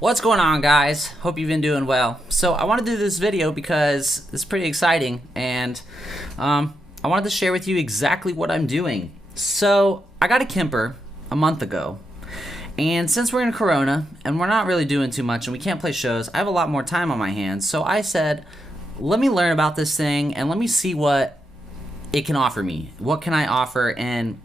What's going on, guys? Hope you've been doing well. So I want to do this video because it's pretty exciting, and I wanted to share with you exactly what I'm doing. So I got a Kemper a month ago, and since we're in Corona and we're not really doing too much and we can't play shows, I have a lot more time on my hands. So I said, let me learn about this thing and let me see what it can offer me. What can I offer, and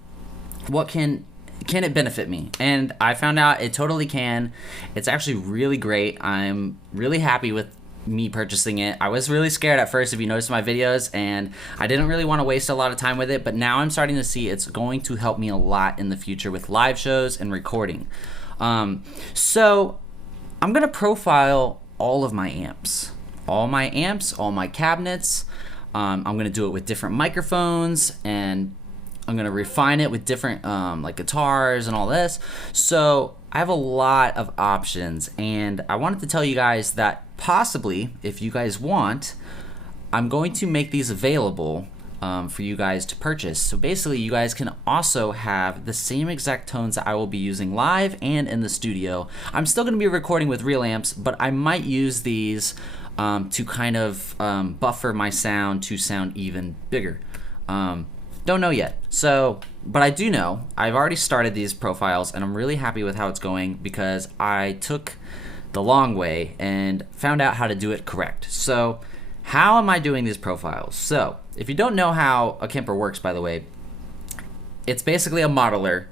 what can it benefit me? And I found out it totally can. It's actually really great. I'm really happy with me purchasing it. I was really scared at first, if you noticed my videos, and I didn't really want to waste a lot of time with it, but now I'm starting to see it's going to help me a lot in the future with live shows and recording. So I'm gonna profile all of my amps, all my cabinets. I'm gonna do it with different microphones, and I'm gonna refine it with different like guitars and all this. So I have a lot of options, and I wanted to tell you guys that possibly, if you guys want, I'm going to make these available for you guys to purchase. So basically, you guys can also have the same exact tones that I will be using live and in the studio. I'm still gonna be recording with real amps, but I might use these to kind of buffer my sound to sound even bigger. Don't know yet. So, but I do know I've already started these profiles, and I'm really happy with how it's going because I took the long way and found out how to do it correct. So how am I doing these profiles? So if you don't know how a Kemper works, by the way, it's basically a modeler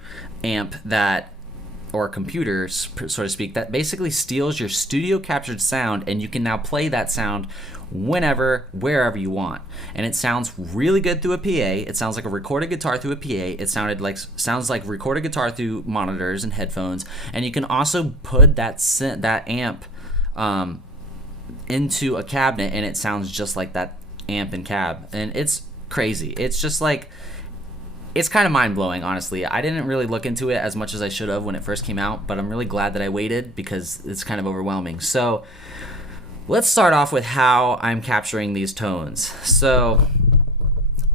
amp that, or a computer, so to speak, that basically steals your studio captured sound, and you can now play that sound whenever, wherever you want. And it sounds really good through a PA. It sounds like a recorded guitar through a PA. It sounds like recorded guitar through monitors and headphones. And you can also put that amp into a cabinet, and it sounds just like that amp and cab. And it's crazy. It's just like, it's kind of mind-blowing, honestly. I didn't really look into it as much as I should have when it first came out, but I'm really glad that I waited because it's kind of overwhelming. So let's start off with how I'm capturing these tones. So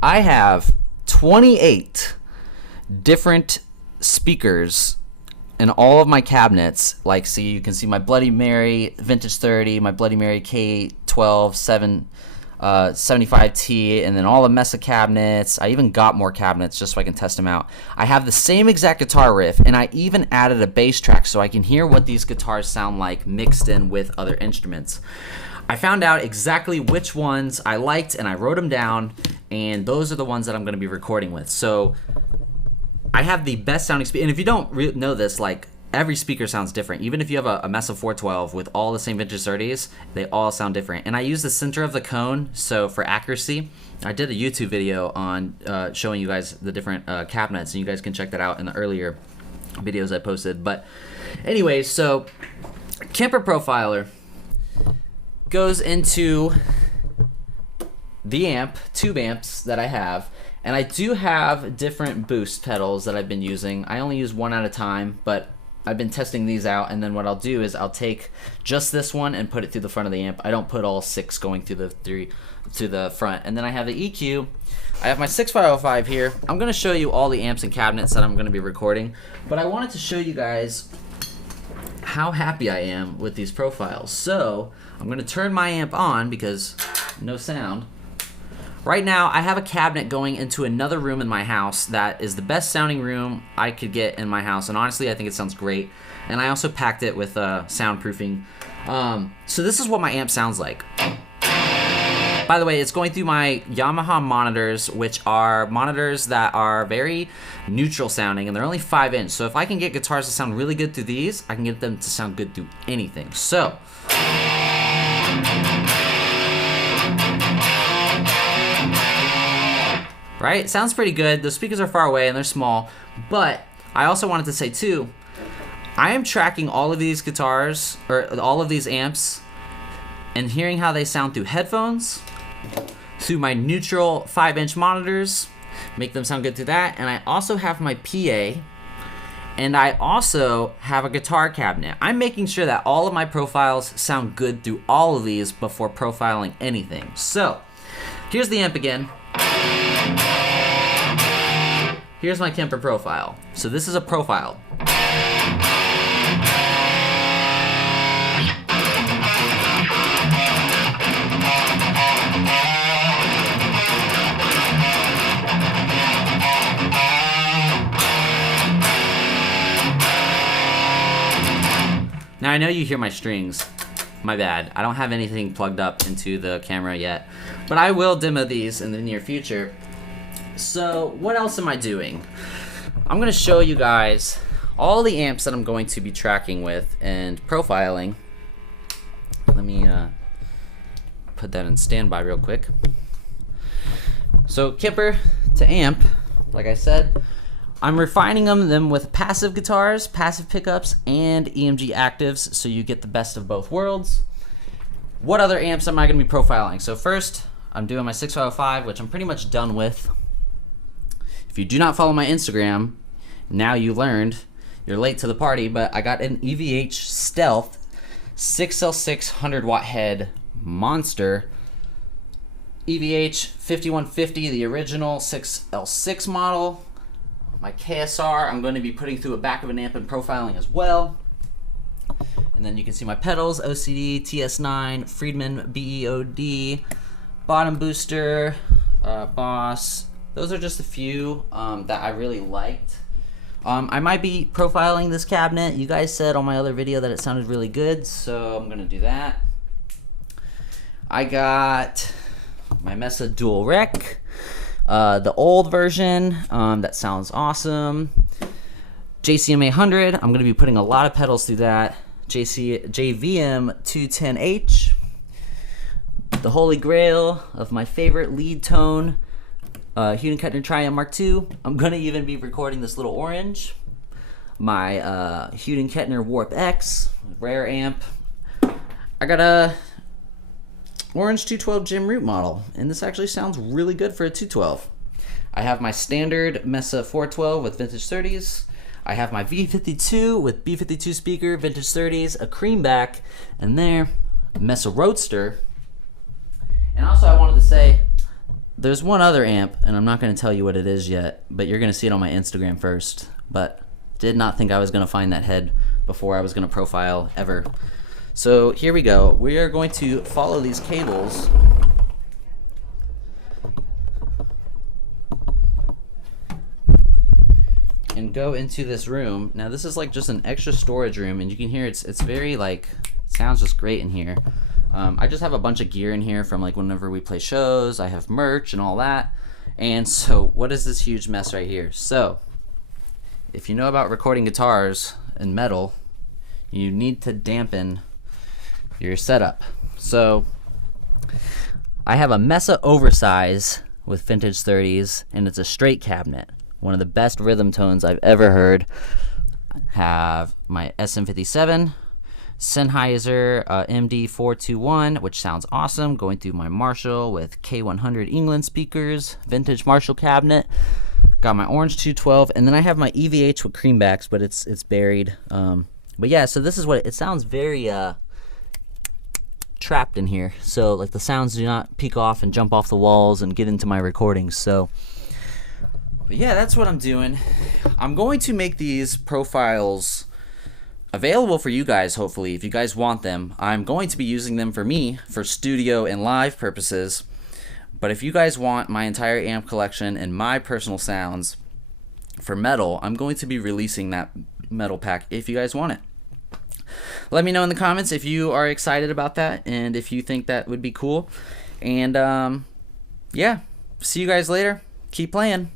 I have 28 different speakers in all of my cabinets. Like, see, you can see my Bloody Mary Vintage 30, my Bloody Mary K12 75T, and then all the Mesa cabinets. I even got more cabinets just so I can test them out. I have the same exact guitar riff, and I even added a bass track so I can hear what these guitars sound like mixed in with other instruments. I found out exactly which ones I liked, and I wrote them down, and those are the ones that I'm going to be recording with. So I have the best sounding speaker, and if you don't know this, like, every speaker sounds different. Even if you have a Mesa 412 with all the same vintage 30s, they all sound different. And I use the center of the cone, so for accuracy. I did a YouTube video on showing you guys the different cabinets, and you guys can check that out in the earlier videos I posted. But anyways, so Kemper Profiler goes into the amp, tube amps that I have. And I do have different boost pedals that I've been using. I only use one at a time, but I've been testing these out, and then what I'll do is I'll take just this one and put it through the front of the amp. I don't put all 6 going through the front. And then I have the EQ. I have my 6505 here. I'm going to show you all the amps and cabinets that I'm going to be recording, but I wanted to show you guys how happy I am with these profiles. So I'm going to turn my amp on because no sound. Right now, I have a cabinet going into another room in my house that is the best sounding room I could get in my house, and honestly, I think it sounds great. And I also packed it with soundproofing. So this is what my amp sounds like. By the way, it's going through my Yamaha monitors, which are monitors that are very neutral sounding, and they're only 5-inch. So if I can get guitars to sound really good through these, I can get them to sound good through anything. So right? Sounds pretty good. The speakers are far away and they're small, but I also wanted to say too, I am tracking all of these guitars, or all of these amps, and hearing how they sound through headphones, through my neutral 5-inch monitors, make them sound good through that. And I also have my PA, and I also have a guitar cabinet. I'm making sure that all of my profiles sound good through all of these before profiling anything. So here's the amp again. Here's my Kemper profile. So this is a profile. Now I know you hear my strings. My bad. I don't have anything plugged up into the camera yet, but I will demo these in the near future. So what else am I doing? I'm gonna show you guys all the amps that I'm going to be tracking with and profiling. Let me put that in standby real quick. So Kemper to amp, like I said, I'm refining them with passive guitars, passive pickups, and EMG actives, so you get the best of both worlds. What other amps am I going to be profiling? So first, I'm doing my 6505, which I'm pretty much done with. If you do not follow my Instagram, now you learned. You're late to the party, but I got an EVH Stealth 6L6 100-watt head monster. EVH 5150, the original 6L6 model. My KSR, I'm going to be putting through a back of an amp and profiling as well. And then you can see my pedals, OCD, TS9, Friedman BEOD, bottom booster, Boss. Those are just a few that I really liked. I might be profiling this cabinet. You guys said on my other video that it sounded really good, so I'm going to do that. I got my Mesa Dual Rec. The old version, that sounds awesome. JCM 800, I'm going to be putting a lot of pedals through that. JVM 210H. The holy grail of my favorite lead tone, Huden Kettner Triumph Mark II. I'm going to even be recording this little orange. My Huden Kettner Warp X, rare amp. I got a Orange 212 Jim Root model, and this actually sounds really good for a 212. I have my standard Mesa 412 with vintage 30s. I have my V52 with B52 speaker, vintage 30s, a creamback, and there, Mesa Roadster. And also I wanted to say, there's one other amp, and I'm not going to tell you what it is yet, but you're going to see it on my Instagram first. But did not think I was going to find that head before I was going to profile ever. So here we go. We are going to follow these cables and go into this room. Now this is like just an extra storage room, and you can hear it's very like, it sounds just great in here. I just have a bunch of gear in here from like whenever we play shows. I have merch and all that. And so what is this huge mess right here? So if you know about recording guitars and metal, you need to dampen your setup. So I have a Mesa Oversize with vintage 30s, and it's a straight cabinet. One of the best rhythm tones I've ever heard. I have my SM57, Sennheiser MD421, which sounds awesome, going through my Marshall with K100 England speakers, vintage Marshall cabinet. Got my Orange 212, and then I have my EVH with creambacks, but it's buried. But yeah, so this is what it sounds very trapped in here, so like the sounds do not peek off and jump off the walls and get into my recordings. So but yeah, that's what I'm doing. I'm going to make these profiles available for you guys, hopefully, if you guys want them. I'm going to be using them for me for studio and live purposes, but if you guys want my entire amp collection and my personal sounds for metal, I'm going to be releasing that metal pack if you guys want it. Let me know in the comments if you are excited about that and if you think that would be cool. And yeah, see you guys later. Keep playing.